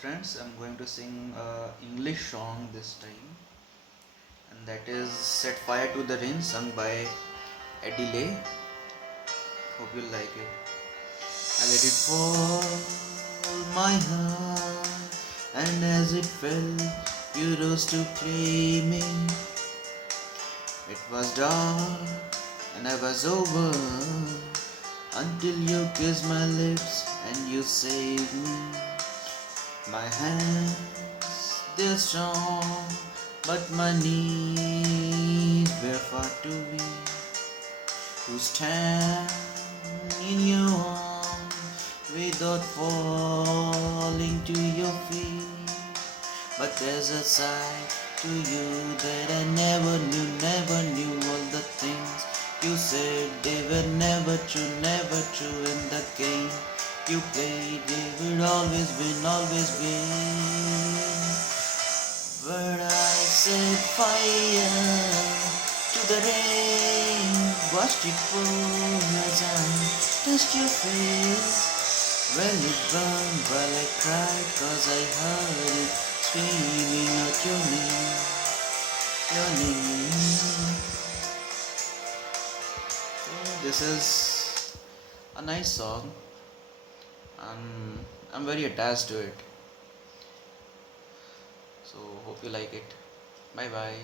Friends, I'm going to sing a English song this time, and that is Set Fire to the Rain, sung by Eddie Lay. Hope you'll like it. I let it fall, my heart, and as it fell, you rose to claim me. It was dark, and I was over, until you kissed my lips and you saved me. My hands, they're strong, but my knees were far too weak to stand in your arms without falling to your feet. But there's a side to you that I never knew all the things you said, they were never true, in the game you played, they would always win. But I set fire to the rain, watched it pour as I touched your face. Well, it burned while I cried, 'cause I heard it screaming out your name, your name. So this is a nice song, and I'm very attached to it. So hope you like it. Bye bye.